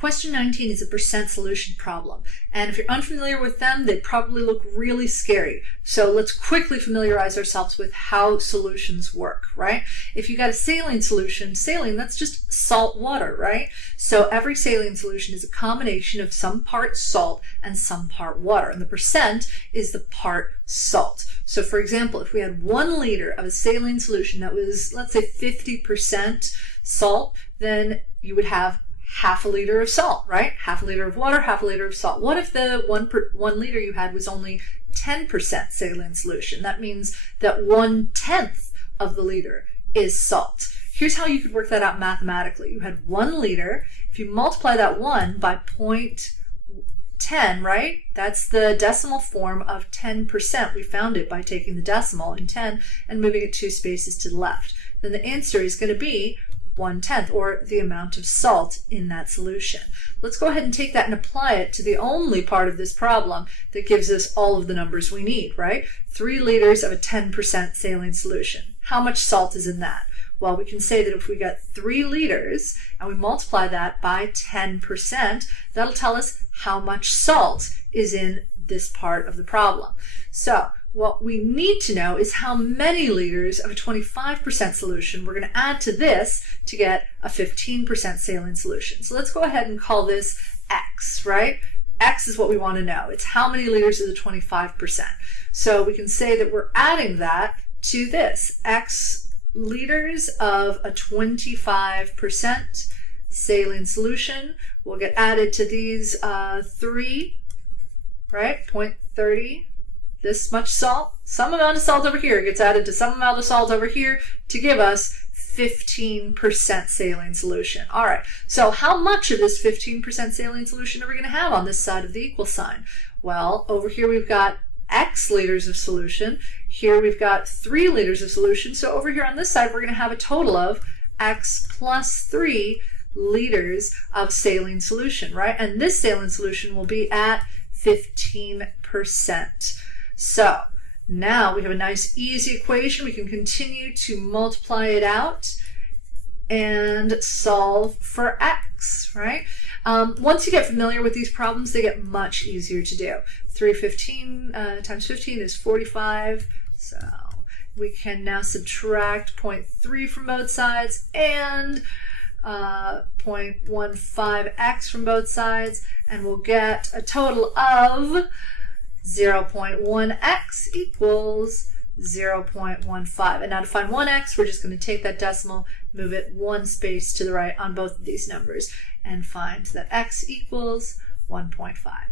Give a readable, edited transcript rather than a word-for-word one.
Question 19 is a percent solution problem, and if you're unfamiliar with them, they probably look really scary. So let's quickly familiarize ourselves with how solutions work, right? If you got a saline solution, saline, that's just salt water, right? So every saline solution is a combination of some part salt and some part water, and the percent is the part salt. So for example, if we had 1 liter of a saline solution that was, let's say, 50% salt, then you would have half a liter of salt, right? Half a liter of water, half a liter of salt. What if the 1 liter you had was only 10% saline solution? That means that 1/10 of the liter is salt. Here's how you could work that out mathematically. You had 1 liter. If you multiply that 1 by 0.10, right? That's the decimal form of 10%. We found it by taking the decimal in 10 and moving it 2 spaces to the left. Then the answer is going to be 1/10, or the amount of salt in that solution. Let's go ahead and take that and apply it to the only part of this problem that gives us all of the numbers we need, right? 3 liters of a 10% saline solution. How much salt is in that? Well, we can say that if we got 3 liters and we multiply that by 10%, that'll tell us how much salt is in this part of the problem. So what we need to know is how many liters of a 25% solution we're going to add to this to get a 15% saline solution. So let's go ahead and call this X, right? X is what we want to know. It's how many liters is a 25%. So we can say that we're adding that to this. X liters of a 25% saline solution will get added to these 3, right? 0.30. This much salt, some amount of salt over here gets added to some amount of salt over here to give us 15% saline solution. All right, so how much of this 15% saline solution are we going to have on this side of the equal sign? Well, over here we've got X liters of solution. Here we've got 3 liters of solution. So over here on this side, we're going to have a total of X plus 3 liters of saline solution, right? And this saline solution will be at 15%. So now we have a nice easy equation. We can continue to multiply it out and solve for X, right? Once you get familiar with these problems, they get much easier to do. 315 times 15 is 45. So we can now subtract 0.3 from both sides and 0.15x from both sides, and we'll get a total of 0.1x equals 0.15. And now to find 1x, we're just going to take that decimal, move it 1 space to the right on both of these numbers, and find that x equals 1.5.